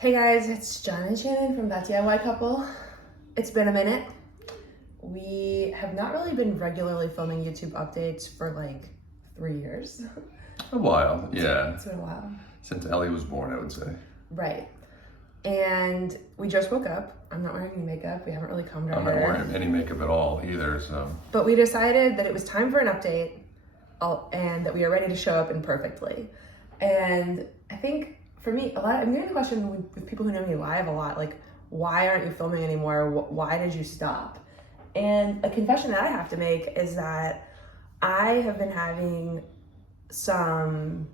Hey guys, it's John and Shannon from That DIY Couple. It's been a minute. We have not really been regularly filming YouTube updates for like 3 years. A while, yeah. It's been a while. Since Ellie was born, I would say. Right. And we just woke up. I'm not wearing any makeup. We haven't really combed our hair. I'm not wearing any makeup at all either, so. But we decided that it was time for an update and that we are ready to show up imperfectly. And I think for me, I'm getting the question with people who know me live a lot, like, why aren't you filming anymore? Why did you stop? And a confession that I have to make is that I have been having some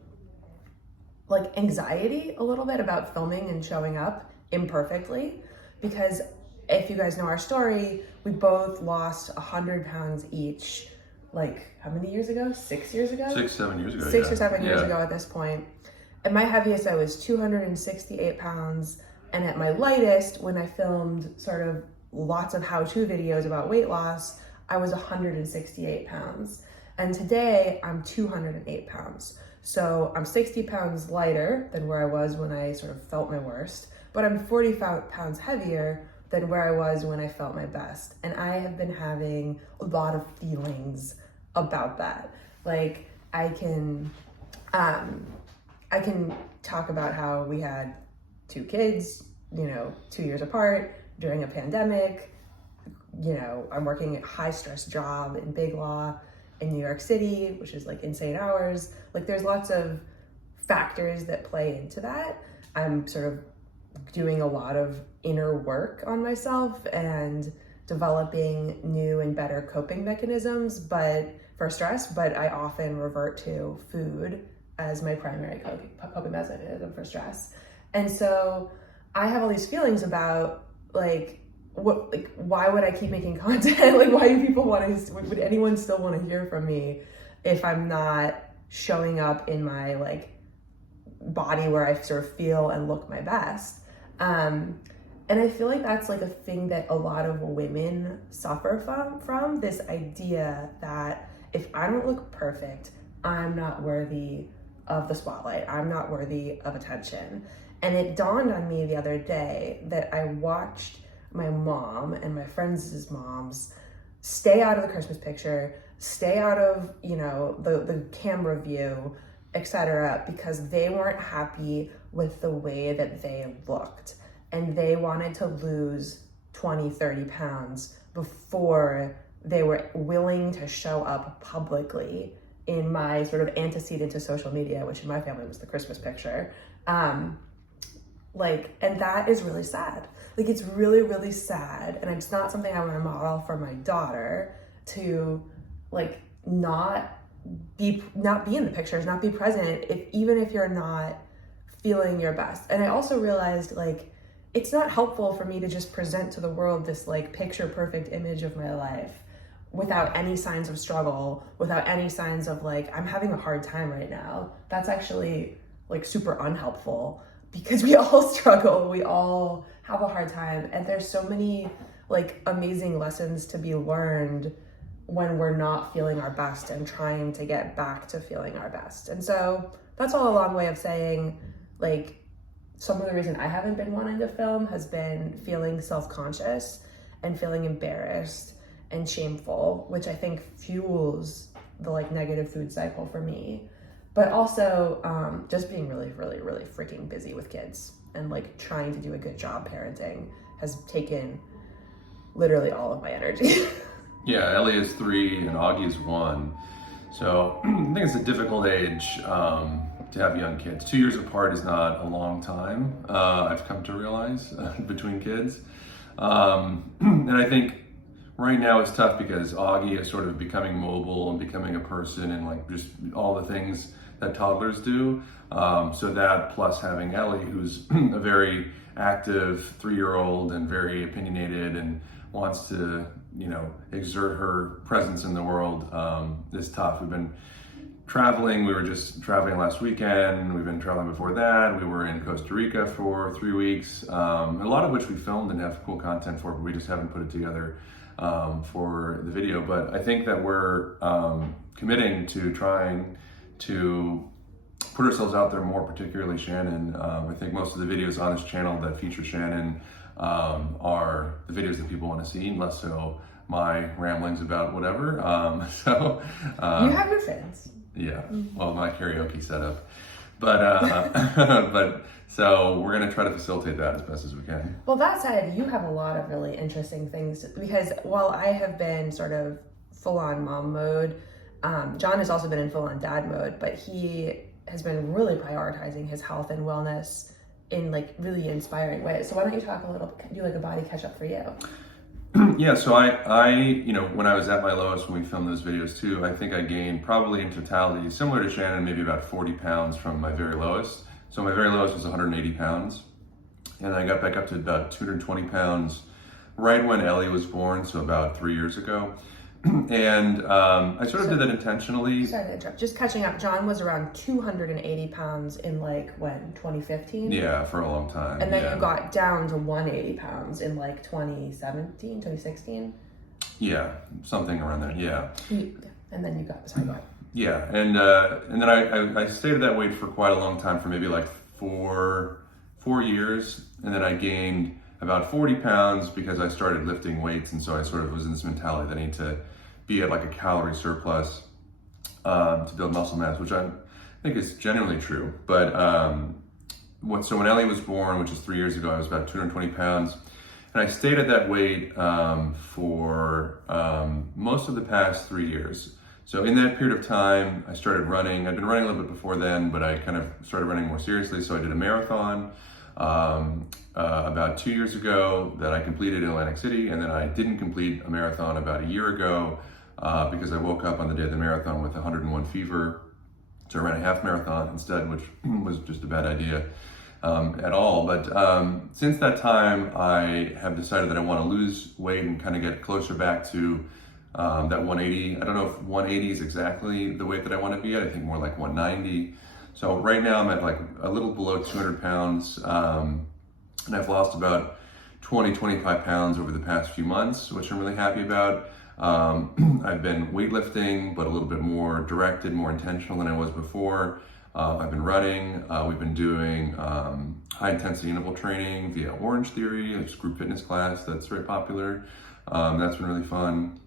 like anxiety a little bit about filming and showing up imperfectly, because if you guys know our story, we both lost 100 pounds each, like how many years ago? 6 years ago? 7 years ago. Six or 7 years ago at this point. At my heaviest, I was 268 pounds. And at my lightest, when I filmed sort of lots of how-to videos about weight loss, I was 168 pounds. And today I'm 208 pounds. So I'm 60 pounds lighter than where I was when I sort of felt my worst, but I'm 45 pounds heavier than where I was when I felt my best. And I have been having a lot of feelings about that. Like I can talk about how we had 2 kids, 2 years apart during a pandemic. I'm working a high stress job in big law in New York City, which is like insane hours. Like there's lots of factors that play into that. I'm sort of doing a lot of inner work on myself and developing new and better coping mechanisms for stress, but I often revert to food as my primary coping mechanism for stress. And so I have all these feelings about why would I keep making content? Like, why do people would anyone still want to hear from me if I'm not showing up in my body where I sort of feel and look my best? And I feel like that's like a thing that a lot of women suffer from this idea that if I don't look perfect, I'm not worthy of the spotlight. I'm not worthy of attention. And it dawned on me the other day that I watched my mom and my friends' moms stay out of the Christmas picture, stay out of, the camera view, etc., because they weren't happy with the way that they looked. And they wanted to lose 20, 30 pounds before they were willing to show up publicly in my sort of antecedent to social media, which in my family was the Christmas picture. And that is really sad. Like, it's really, really sad. And it's not something I want to model for my daughter to not be in the pictures, not be present, even if you're not feeling your best. And I also realized it's not helpful for me to just present to the world this picture perfect image of my life without any signs of struggle, without any signs of I'm having a hard time right now. That's actually super unhelpful, because we all struggle, we all have a hard time, and there's so many amazing lessons to be learned when we're not feeling our best and trying to get back to feeling our best. And so that's all a long way of saying some of the reason I haven't been wanting to film has been feeling self-conscious and feeling embarrassed and shameful, which I think fuels the negative food cycle for me. But also just being really, really, really freaking busy with kids and trying to do a good job parenting has taken literally all of my energy. Yeah, Ellie is 3 and Augie is 1. So I think it's a difficult age to have young kids. 2 years apart is not a long time, I've come to realize, between kids. And I think right now it's tough because Augie is sort of becoming mobile and becoming a person and just all the things that toddlers do. So that plus having Ellie, who's a very active 3-year-old and very opinionated and wants to, exert her presence in the world, is tough. We've been traveling. We were just traveling last weekend. We've been traveling before that. We were in Costa Rica for 3 weeks, a lot of which we filmed and have cool content for, but we just haven't put it together for the video. But I think that we're committing to trying to put ourselves out there more, particularly Shannon. I think most of the videos on this channel that feature Shannon are the videos that people want to see, less so my ramblings about whatever. You have your fans. Yeah, well, my karaoke setup. But but so we're gonna try to facilitate that as best as we can. Well, that said, you have a lot of really interesting things because while I have been sort of full-on mom mode, John has also been in full-on dad mode, but he has been really prioritizing his health and wellness in like really inspiring ways. So why don't you talk a little, do like a body catch up for you? Yeah, so I, you know, when I was at my lowest when we filmed those videos too, I think I gained probably in totality, similar to Shannon, maybe about 40 pounds from my very lowest. So my very lowest was 180 pounds. And I got back up to about 220 pounds right when Ellie was born, so about 3 years ago. And I sort of did that intentionally. Sorry to interrupt. Just catching up, John was around 280 pounds in like when, 2015? Yeah, for a long time. And then you got down to 180 pounds in like 2017, 2016? Yeah, something around there, yeah. And then you got, sorry, go ahead. Yeah, and then I stayed at that weight for quite a long time, for maybe like four years, and then I gained about 40 pounds because I started lifting weights, and so I sort of was in this mentality that I need to be at like a calorie surplus to build muscle mass, which I think is generally true. But so when Ellie was born, which is 3 years ago, I was about 220 pounds, and I stayed at that weight for most of the past 3 years. So in that period of time, I started running. I'd been running a little bit before then, but I kind of started running more seriously. So I did a marathon about 2 years ago that I completed in Atlantic City, and then I didn't complete a marathon about a year ago because I woke up on the day of the marathon with 101 fever. So I ran a half marathon instead, which was just a bad idea at all. But since that time, I have decided that I want to lose weight and kind of get closer back to that 180. I don't know if 180 is exactly the weight that I want to be at. I think more like 190. So right now I'm at like a little below 200 pounds. And I've lost about 25 pounds over the past few months, which I'm really happy about. I've been weightlifting, but a little bit more directed, more intentional than I was before. I've been running. We've been doing high intensity interval training via Orange Theory, a group fitness class that's very popular. That's been really fun.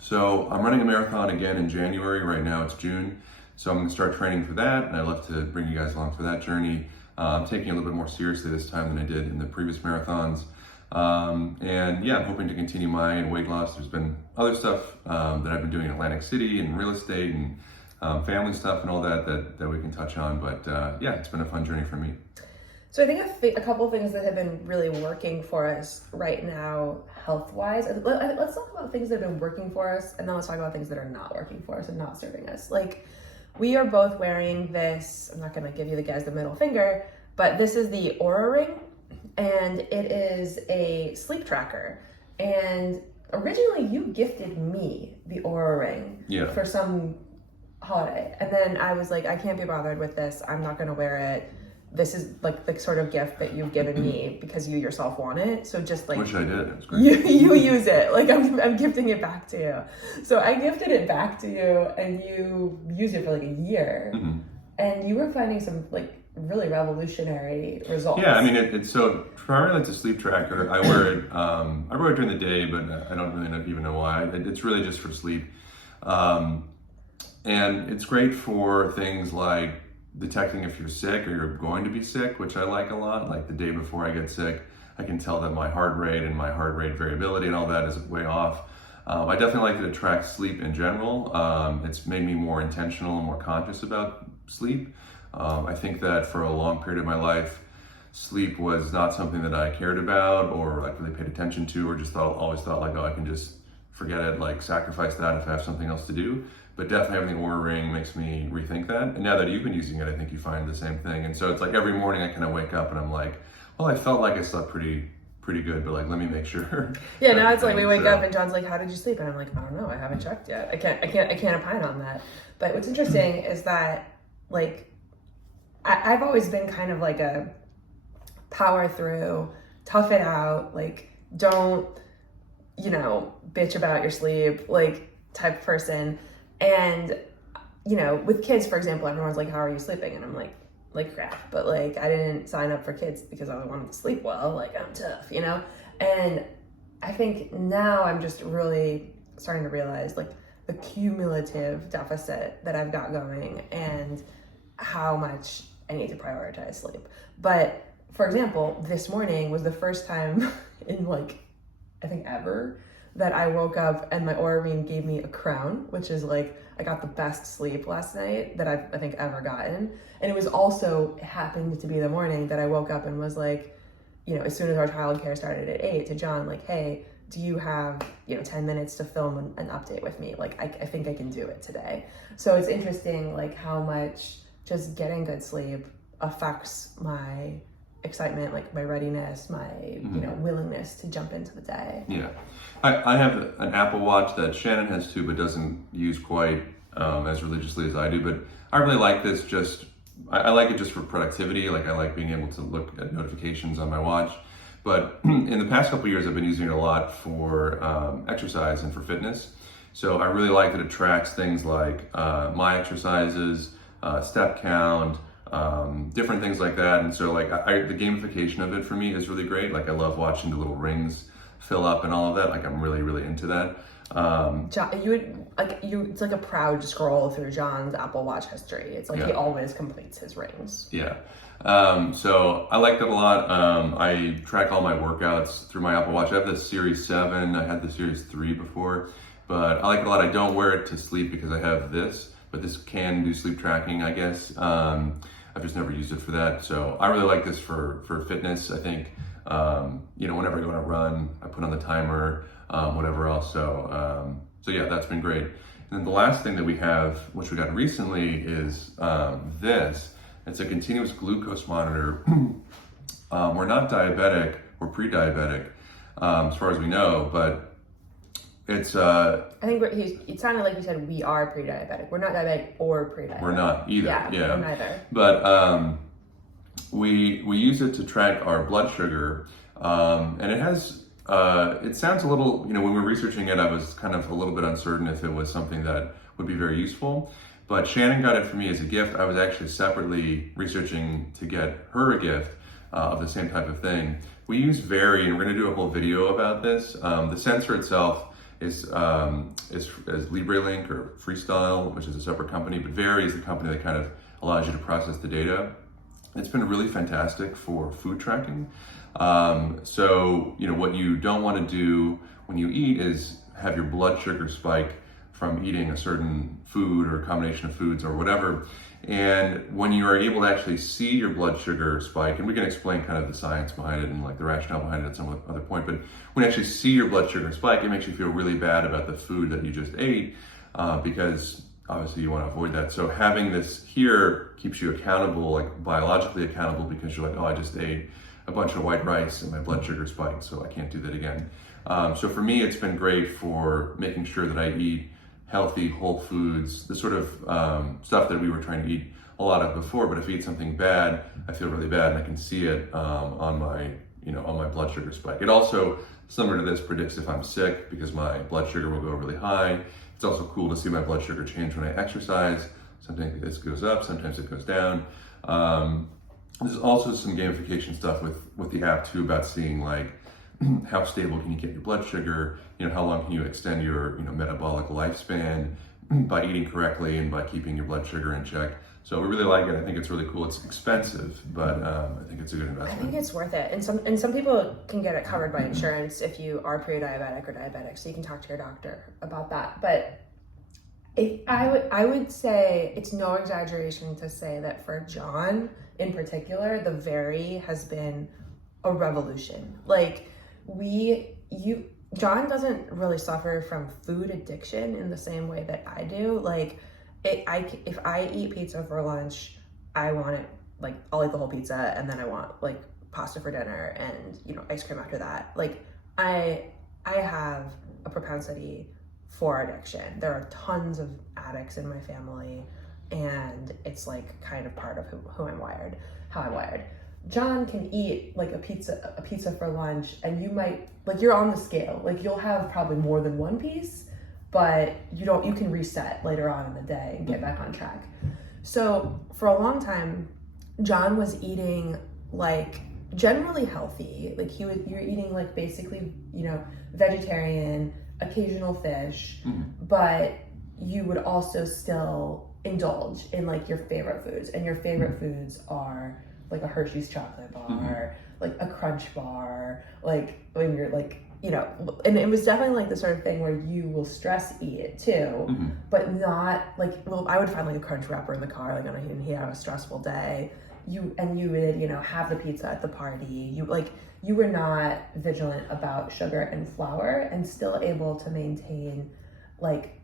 So I'm running a marathon again in January. Right now it's June. So I'm gonna start training for that, and I'd love to bring you guys along for that journey. I'm taking it a little bit more seriously this time than I did in the previous marathons. And yeah, I'm hoping to continue my weight loss. There's been other stuff that I've been doing in Atlantic City and real estate and family stuff and all that we can touch on. But yeah, it's been a fun journey for me. So I think a couple of things that have been really working for us right now, health-wise. Let's talk about things that have been working for us, and then let's talk about things that are not working for us and not serving us. Like, we are both wearing this, I'm not gonna give you the guys the middle finger, but this is the Oura Ring, and it is a sleep tracker. And originally you gifted me the Oura Ring for some holiday. And then I was like, I can't be bothered with this. I'm not gonna wear it. This is like the sort of gift that you've given me because you yourself want it. So just like, which I did, it was great. You use it. Like I'm gifting it back to you. So I gifted it back to you and you used it for like a year. Mm-hmm. And you were finding some like really revolutionary results. Yeah, I mean, it's so primarily it's a sleep tracker. I wear it during the day, but I don't really even know why. It's really just for sleep. And it's great for things like detecting if you're sick or you're going to be sick, which I like a lot. Like the day before I get sick, I can tell that my heart rate and my heart rate variability and all that is way off. I definitely like that it tracks sleep in general. It's made me more intentional and more conscious about sleep. I think that for a long period of my life, sleep was not something that I cared about or like really paid attention to, or just always thought like, oh, I can just forget it, like sacrifice that if I have something else to do. But definitely having the Oura Ring makes me rethink that. And now that you've been using it, I think you find the same thing. And so it's like every morning I kind of wake up and I'm like, well, I felt like I slept pretty good, but like, let me make sure. Yeah, now it's like we wake up and John's like, how did you sleep? And I'm like, I don't know, I haven't checked yet. I can't opine on that. But what's interesting is that like, I've always been kind of like a power through, tough it out, like don't, bitch about your sleep, like type person. And you know, with kids, for example, everyone's like, how are you sleeping? And I'm like crap. But like, I didn't sign up for kids because I wanted to sleep well. Like, I'm tough, you know? And I think now I'm just really starting to realize like the cumulative deficit that I've got going and how much I need to prioritize sleep. But for example, this morning was the first time in like, I think ever, that I woke up and my Oura Ring gave me a crown, which is like, I got the best sleep last night that I've, I think, ever gotten. And it was also, it happened to be the morning that I woke up and was like, you know, as soon as our childcare started at 8, to John, like, hey, do you have, you know, 10 minutes to film an update with me? Like, I think I can do it today. So it's interesting, like, how much just getting good sleep affects my excitement, like my readiness, my, you know, willingness to jump into the day. Yeah. I have an Apple Watch that Shannon has too, but doesn't use quite as religiously as I do. But I really like this I like it just for productivity. Like I like being able to look at notifications on my watch. But in the past couple of years, I've been using it a lot for exercise and for fitness. So I really like that it tracks things like my exercises, step count, different things like that. And so like the gamification of it for me is really great. Like I love watching the little rings fill up and all of that. Like I'm really, really into that. John, you would like it's like a proud scroll through John's Apple Watch history. It's like he always completes his rings. Yeah. So I like that a lot. I track all my workouts through my Apple Watch. I have the Series 7. I had the Series 3 before, but I like it a lot. I don't wear it to sleep because I have this, but this can do sleep tracking, I guess. I've just never used it for that. So I really like this for fitness. I think, you know, whenever I go on a run, I put on the timer, whatever else. So yeah, that's been great. And then the last thing that we have, which we got recently, is this. It's a continuous glucose monitor. We're not diabetic, we're pre-diabetic, as far as we know, but it's... I think it sounded like you said we are pre-diabetic. We're not diabetic or pre-diabetic. We're not either, yeah. We're neither. But we use it to track our blood sugar, and it has... it sounds a little, you know, when we were researching it, I was kind of a little bit uncertain if it was something that would be very useful. But Shannon got it for me as a gift. I was actually separately researching to get her a gift of the same type of thing. We use Vary, and we're going to do a whole video about this. The sensor itself is LibreLink or Freestyle, which is a separate company, but Vary is the company that kind of allows you to process the data. It's been really fantastic for food tracking. So, you know, what you don't want to do when you eat is have your blood sugar spike from eating a certain food or a combination of foods or whatever. And when you are able to actually see your blood sugar spike, and we can explain kind of the science behind it and like the rationale behind it at some other point, but when you actually see your blood sugar spike, it makes you feel really bad about the food that you just ate, because obviously you want to avoid that. So having this here keeps you accountable, like biologically accountable, because you're like, oh, I just ate a bunch of white rice and my blood sugar spiked, so I can't do that again. So for me, it's been great for making sure that I eat healthy, whole foods, the sort of stuff that we were trying to eat a lot of before. But if I eat something bad, I feel really bad, and I can see it on my blood sugar spike. It also, similar to this, predicts if I'm sick because my blood sugar will go really high. It's also cool to see my blood sugar change when I exercise. Sometimes this goes up, sometimes it goes down. There's also some gamification stuff with the app too, about seeing like how stable can you get your blood sugar, you know, how long can you extend your, you know, metabolic lifespan by eating correctly and by keeping your blood sugar in check. So we really like it. I think it's really cool. It's expensive, but I think it's a good investment. I think it's worth it. And some people can get it covered by insurance if you are pre-diabetic or diabetic, so you can talk to your doctor about that. But I would say it's no exaggeration to say that for John in particular, the Vary has been a revolution. Like John doesn't really suffer from food addiction in the same way that I do. Like if I eat pizza for lunch, I want it, like I'll eat the whole pizza, and then I want like pasta for dinner and, you know, ice cream after that. Like I have a propensity for addiction. There are tons of addicts in my family, and it's like kind of part of how I'm wired. John can eat like a pizza for lunch, and you might, like, you're on the scale, like you'll have probably more than one piece, but you can reset later on in the day and get back on track. So for a long time, John was eating like generally healthy. Like you're eating like basically, vegetarian, occasional fish, but you would also still indulge in like your favorite foods. And your favorite foods are like a Hershey's chocolate bar, like a Crunch bar, like when you're like, and it was definitely like the sort of thing where you will stress eat it too, but not like, I would find like a Crunch wrapper in the car, like when he had a stressful day. You would, have the pizza at the party. You were not vigilant about sugar and flour and still able to maintain like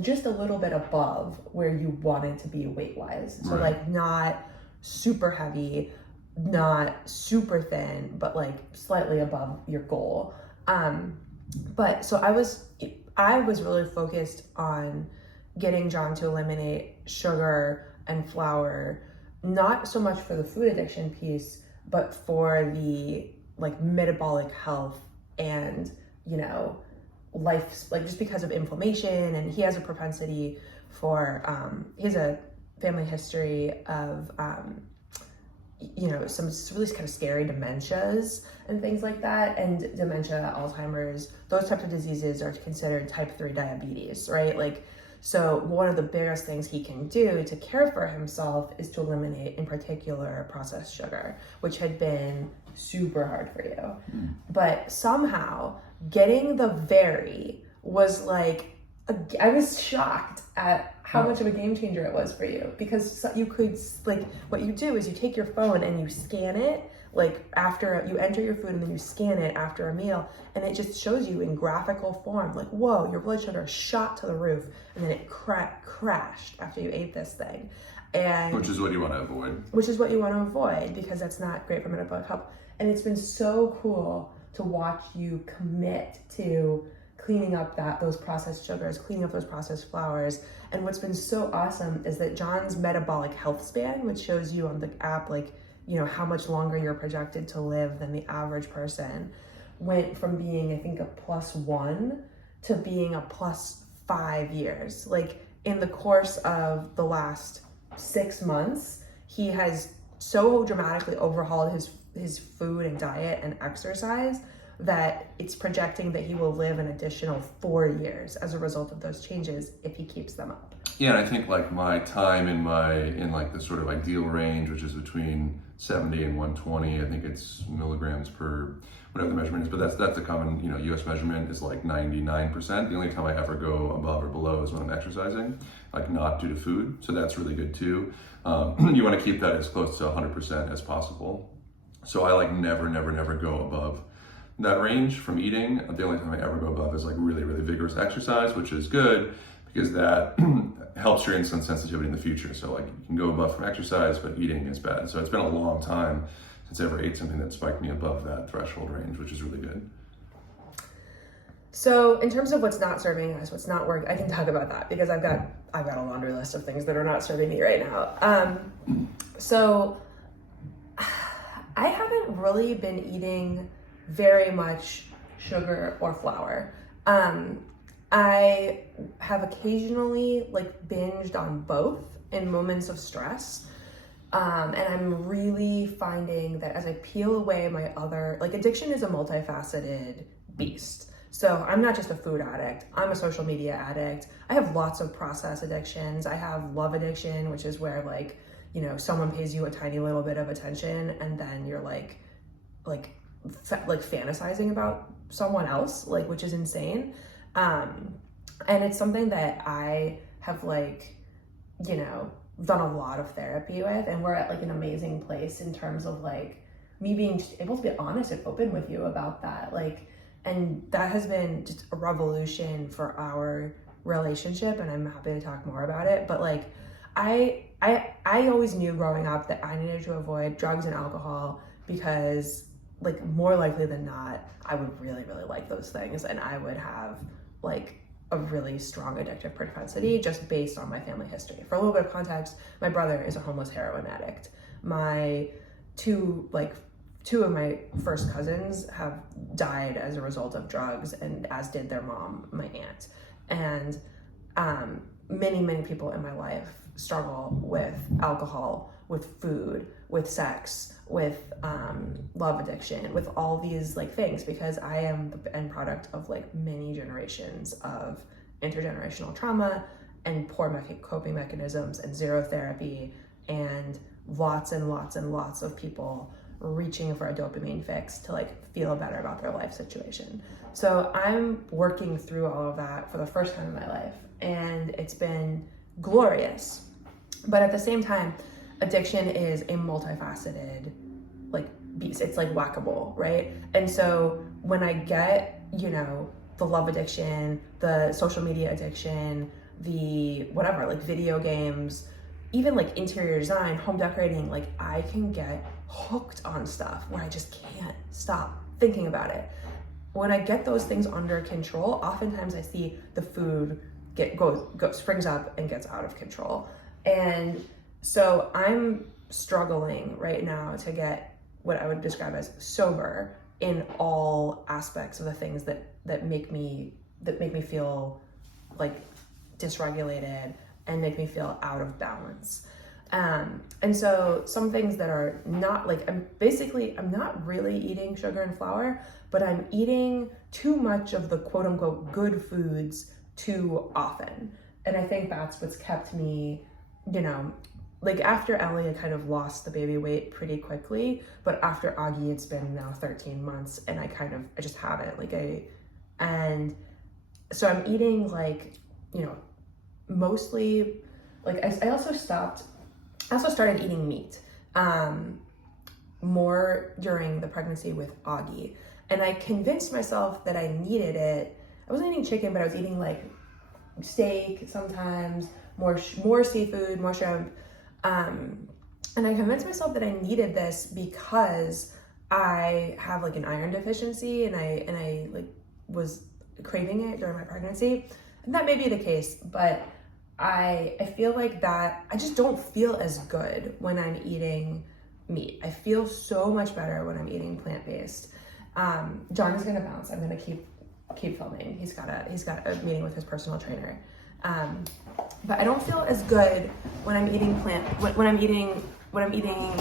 just a little bit above where you wanted to be weight-wise. So like not super heavy, not super thin, but like slightly above your goal. But so I was really focused on getting John to eliminate sugar and flour, not so much for the food addiction piece, but for the like metabolic health and, life, like just because of inflammation. And he has a propensity for, he has a family history of, some really kind of scary dementias and things like that. And dementia, Alzheimer's, those types of diseases are considered type 3 diabetes, right? Like, so one of the biggest things he can do to care for himself is to eliminate, in particular, processed sugar, which had been super hard for you. But somehow getting the very was like, I was shocked at how much of a game changer it was for you, because you could, like, what you do is you take your phone and you scan it, like after you enter your food and then you scan it after a meal, and it just shows you in graphical form, like, whoa, your blood sugar shot to the roof, and then it crashed after you ate this thing. And which is what you want to avoid. Which is what you want to avoid, because that's not great for metabolic health. And it's been so cool to watch you commit to cleaning up those processed sugars, cleaning up those processed flours. And what's been so awesome is that John's metabolic health span, which shows you on the app, like, how much longer you're projected to live than the average person, went from being, I think, a +1 to being a +5 years. Like, in the course of the last 6 months, he has so dramatically overhauled his food and diet and exercise that it's projecting that he will live an additional 4 years as a result of those changes if he keeps them up. Yeah, and I think like my time in like the sort of ideal range, which is between 70 and 120, I think it's milligrams per whatever the measurement is, but that's a common, US measurement is like 99%. The only time I ever go above or below is when I'm exercising, like not due to food. So that's really good too. You want to keep that as close to 100% as possible. So I like never go above that range from eating. The only time I ever go above is like really, really vigorous exercise, which is good because that helps your insulin sensitivity in the future. So like you can go above from exercise, but eating is bad. So it's been a long time since I ever ate something that spiked me above that threshold range, which is really good. So in terms of what's not serving us, what's not working, I can talk about that because I've got a laundry list of things that are not serving me right now. So I haven't really been eating very much sugar or flour. I have occasionally like binged on both in moments of stress. And I'm really finding that as I peel away my other, like addiction is a multifaceted beast. So I'm not just a food addict, I'm a social media addict. I have lots of process addictions. I have love addiction, which is where like, someone pays you a tiny little bit of attention and then you're like fantasizing about someone else, like, which is insane. And it's something that I have done a lot of therapy with, and we're at like an amazing place in terms of like me being able to be honest and open with you about that. Like, and that has been just a revolution for our relationship, and I'm happy to talk more about it. But like, I always knew growing up that I needed to avoid drugs and alcohol because like more likely than not, I would really, really like those things, and I would have like a really strong addictive propensity just based on my family history. For a little bit of context, my brother is a homeless heroin addict. My two of my first cousins have died as a result of drugs, and as did their mom, my aunt. And many people in my life struggle with alcohol, with food, with sex, with love addiction, with all these like things, because I am the end product of like many generations of intergenerational trauma and poor coping mechanisms and zero therapy and lots of people reaching for a dopamine fix to like feel better about their life situation. So I'm working through all of that for the first time in my life, and it's been glorious. But at the same time, addiction is a multifaceted like beast. It's like whack-a-mole, right? And so when I get, you know, the love addiction, the social media addiction, the whatever, like video games, even like interior design, home decorating, like I can get hooked on stuff where I just can't stop thinking about it. When I get those things under control, oftentimes I see the food springs up and gets out of control. And so I'm struggling right now to get what I would describe as sober in all aspects of the things that make me feel like dysregulated and make me feel out of balance. And so some things that are not like, I'm not really eating sugar and flour, but I'm eating too much of the quote unquote good foods too often. And I think that's what's kept me, you know, like after Ellie, I kind of lost the baby weight pretty quickly, but after Augie, it's been now 13 months and I just haven't and so I'm eating like, you know, mostly like I also started eating meat more during the pregnancy with Augie, and I convinced myself that I needed it. I wasn't eating chicken, but I was eating like steak sometimes, more seafood, more shrimp, and I convinced myself that I needed this because I have like an iron deficiency, and I like was craving it during my pregnancy, and that may be the case, but I feel like that I just don't feel as good when I'm eating meat. I feel so much better when I'm eating plant-based. John is gonna bounce. I'm gonna keep filming. He's got a meeting with his personal trainer. But I don't feel as good when I'm eating when I'm eating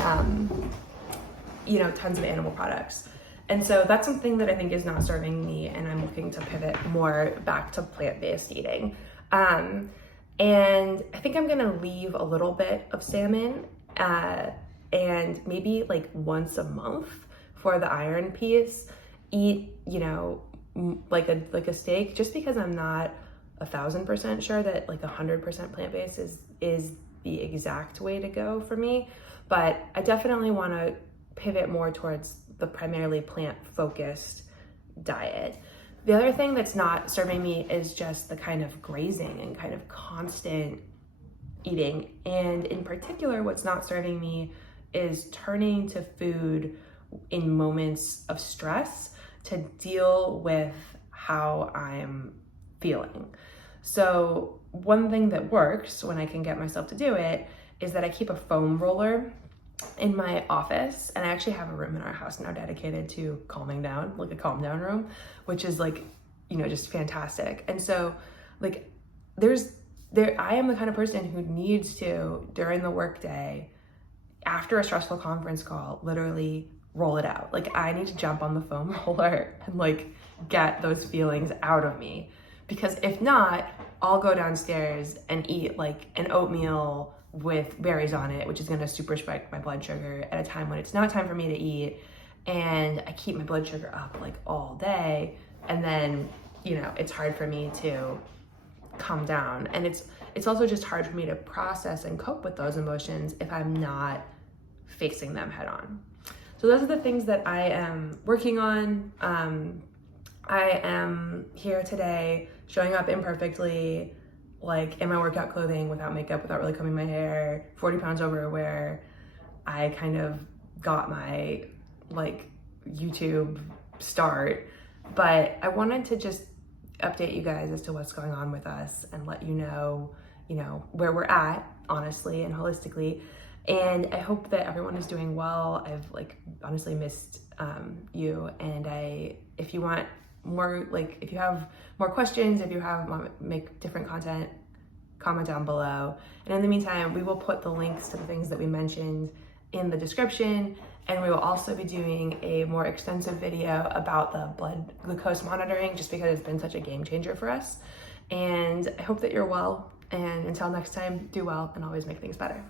you know, tons of animal products. And so that's something that I think is not serving me, and I'm looking to pivot more back to plant-based eating. And I think I'm gonna leave a little bit of salmon and maybe like once a month for the iron piece, eat, you know, like a steak, just because I'm not 1,000% sure that like 100% plant-based is the exact way to go for me. But I definitely want to pivot more towards the primarily plant-focused diet. The other thing that's not serving me is just the kind of grazing and kind of constant eating. And in particular, what's not serving me is turning to food in moments of stress to deal with how I'm feeling. So one thing that works when I can get myself to do it is that I keep a foam roller in my office, and I actually have a room in our house now dedicated to calming down, like a calm down room, which is like, you know, just fantastic. And so like I am the kind of person who needs to, during the workday, after a stressful conference call, literally roll it out. Like I need to jump on the foam roller and like get those feelings out of me, because if not, I'll go downstairs and eat like an oatmeal with berries on it, which is going to super spike my blood sugar at a time when it's not time for me to eat. And I keep my blood sugar up like all day. And then, you know, it's hard for me to calm down. And it's also just hard for me to process and cope with those emotions if I'm not facing them head on. So those are the things that I am working on. I am here today showing up imperfectly, like in my workout clothing, without makeup, without really combing my hair, 40 pounds over where I kind of got my like YouTube start. But I wanted to just update you guys as to what's going on with us and let you know, where we're at, honestly and holistically. And I hope that everyone is doing well. I've like honestly missed you. And if you want more, like if you have more questions, if you want to make different content, comment down below. And in the meantime, we will put the links to the things that we mentioned in the description. And we will also be doing a more extensive video about the blood glucose monitoring, just because it's been such a game changer for us. And I hope that you're well. And until next time, do well and always make things better.